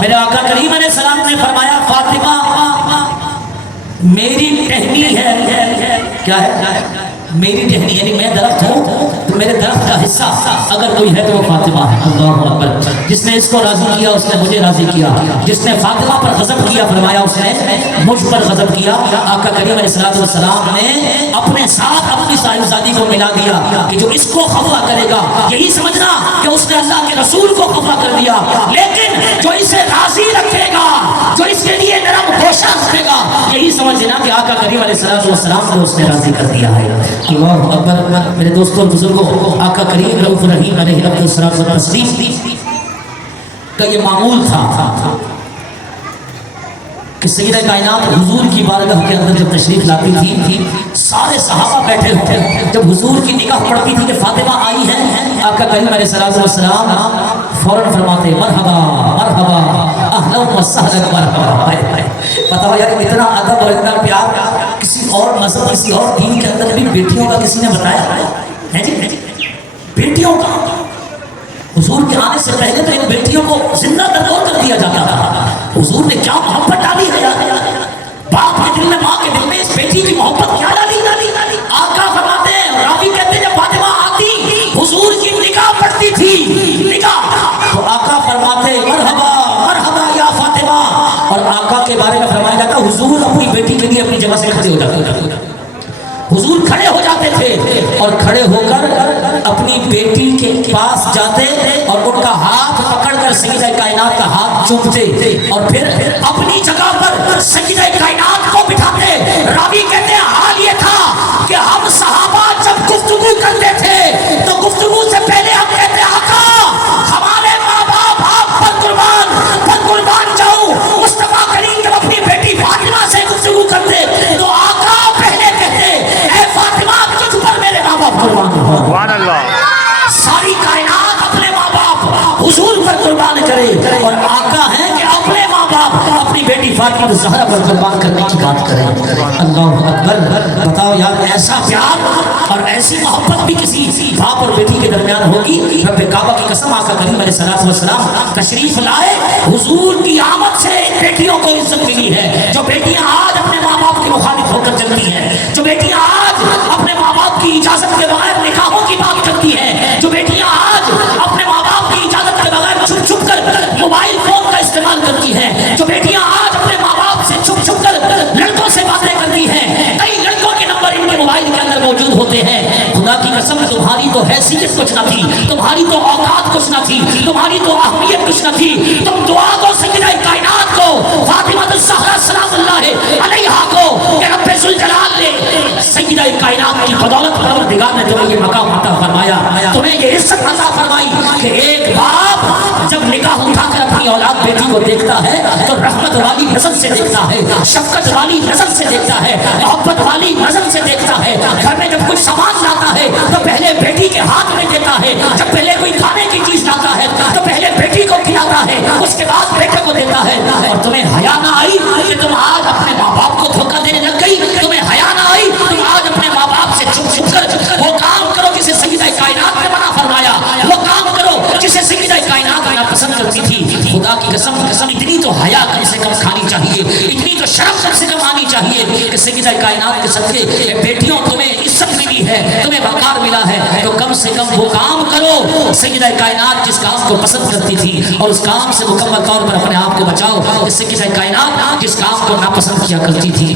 میرے آقا کریم علیہ السلام نے فرمایا فاطمہ میری ٹہنی ہے. کیا ہے؟ میری ٹہنی، یعنی میں درخت ہوں تو میرے درخت کا حصہ اگر کوئی ہے تو وہ فاطمہ ہے. اللہ اکبر. جس نے اس کو راضی کیا اس نے مجھے راضی کیا، جس نے فاطمہ پر غضب کیا فرمایا اس نے مجھ پر غضب کیا. آقا کریم علیہ السلام نے اپنے ساتھ اپنی صاحبزادی کو ملا دیا کہ جو اس کو خفا کرے گا یہی سمجھنا کہ اس نے اللہ کے رسول کو خفا کر دیا، لیکن جو اسے راضی رکھے گا، جو اس کے لیے نرم گوشہ رکھے گا، یہی سمجھنا کہ آقا کریم علیہ السلام کو اس نے راضی کر دیا ہے. اللہ اکبر. میرے دوستوں اور بزرگوں، آقا کریم رؤوف رحیم علیہ الصلوۃ والتسلیم کا یہ معمول تھا کہ سیدہ کائنات حضور کی بارگاہ کے اندر جب تشریف لاتی تھی سارے صحابہ بیٹھے ہوتے، جب حضور کی نگاہ پڑتی تھی کہ فاطمہ آئی ہے، آقا کریم علیہ السلام فوراً فرماتے مرحبا مرحبا اہلا و سہلا مرحبا. بتاؤ یار، اتنا ادب اور اتنا پیار کسی اور مذہب کسی اور دین کے اندر بھی بیٹیوں کا کسی نے بتایا ہے؟ جی بیٹیوں کا حضور کے آنے سے پہلے تو ان بیٹیوں کو زندہ تردور کر دیا جاتا تھا. حضور نے کیا محبت ڈالی ہے، باپ کے دل میں، ماں کے دل میں اس بیٹی کی محبت کیا ڈالی. آقا فرماتے ہیں، راوی کہتے ہیں جب فاطمہ آتی حضور کی نگاہ پڑتی تھی، نگاہ تو آقا فرماتے مرحبا مرحبا یا فاطمہ. اور آقا کے بارے میں فرمایا جاتا حضور اپنی بیٹی کے لیے اپنی جگہ سے کھڑے ہو جاتے. حضور کھڑے ہو جاتے تھے اور کھڑے ہو کر اپنی بیٹی کے پاس جاتے اور ان کا ہاتھ پکڑ کر سیدہ کائنات کا ہاتھ چومتے اور پھر اپنی جگہ پر سیدہ کائنات کو بٹھاتے. راوی کہتے ہیں حال یہ تھا کہ ہم صحابہ جب گفتگو کرتے تھے تو گفتگو سے پہلے ہم کہتے آقا ہمارے ماں باپ آپ پر قربان جاؤں. مصطفیٰ کریم جب اپنی بیٹی فاطمہ سے گفتگو کرتے تو آقا پہلے کہتے اے فاطمہ تجھ پر میرے ماں باپ قربان ہو. سبحان اللہ. ساری کائنات اپنے ماں باپ حضور پر قربان کرے اور آقا ہے کہ اپنے ماں باپ اپنی بیٹی فاطمہ زہرا پر قربان کرنے کی بات کریں. اللہ اکبر. بتاؤ یار، ایسا پیار اور ایسی محبت بھی کسی باپ اور بیٹی کے درمیان ہوگی؟ رب کعبہ کی قسم آقا کریم علیہ السلام تشریف لائے، حضور کی آمد سے بیٹیوں کو عزت ملی ہے. جو بیٹیاں آج اپنے ماں باپ کے مخالف ہو کر چلتی ہیں، جو بیٹیاں آج اپنے ماں باپ کی اجازت کے بغیر نکاحوں کی بات کرتی ہیں، جو بیٹیاں آج اپنے ماں باپ کی اجازت کے بغیر چھپ چھپ کر موبائل فون کا استعمال کرتی ہیں، جو بیٹیاں آج اپنے ماں باپ سے چھپ چھپ کر لڑکوں سے باتیں کرتی ہیں، کئی لڑکوں کے نمبر ان کے موبائل کے اندر موجود ہوتے ہیں. خدا کی قسم تمہاری تو حیثیت کچھ نہ تھی، تمہاری تو اوقات کچھ نہ تھی، تمہاری تو اہمیت کچھ نہ تھی. تم دعا دو سیدہ کائنات کو فاطمہ الزہرا سلام اللہ علیہا کو کہ رب ذوالجلال نے سیدہ کائنات کی بدولت پروردگار نے تمہیں یہ مقام عطا فرمایا، تمہیں یہ عزت عطا فرمائی کہ ایک باپ جب نگاہ اٹھا کر اپنی اولاد بیٹی کو دیکھتا ہے تو رحمت والی نظر سے دیکھتا ہے، شفقت والی نظر سے دیکھتا ہے، محبت والی نظر سے دیکھتا ہے. گھر میں جب کچھ سامان لاتا ہے تو پہلے بیٹی کے ہاتھ میں دیتا ہے، جب پہلے کوئی کھانے کی چیز لاتا ہے تو پہلے بیٹی کو کھلاتا ہے، اس کے بعد بیٹے کو دیتا ہے. اور تمہیں حیا نہ آئی کہ تم آج اپنے ماں باپ کو دھوکہ دینے لگ گئی؟ تمہیں حیا نہ آئی تم آج اپنے ماں باپ سے چھپ چھپ کر وہ کام کرو جسے سیدہ کائنات نے منع فرمایا، وہ کام کرو جسے سیدہ کائنات پسند کرتی تھی. خدا کی قسم اتنی تو حیا کم سے کم کھانی چاہیے، اتنی تو شرم کم سے کم آنی چاہیے کہ سیدہ کائنات کے صدقے بیٹیوں تمہیں عزت ملی ہے، تمہیں وقار ملا ہے تو کم سے کم وہ کام کرو سیدہ کائنات جس کام کو پسند کرتی تھی اور اس کام سے مکمل طور پر اپنے آپ کو بچاؤ جس سے سیدہ کائنات جس کام کو ناپسند کیا کرتی تھی.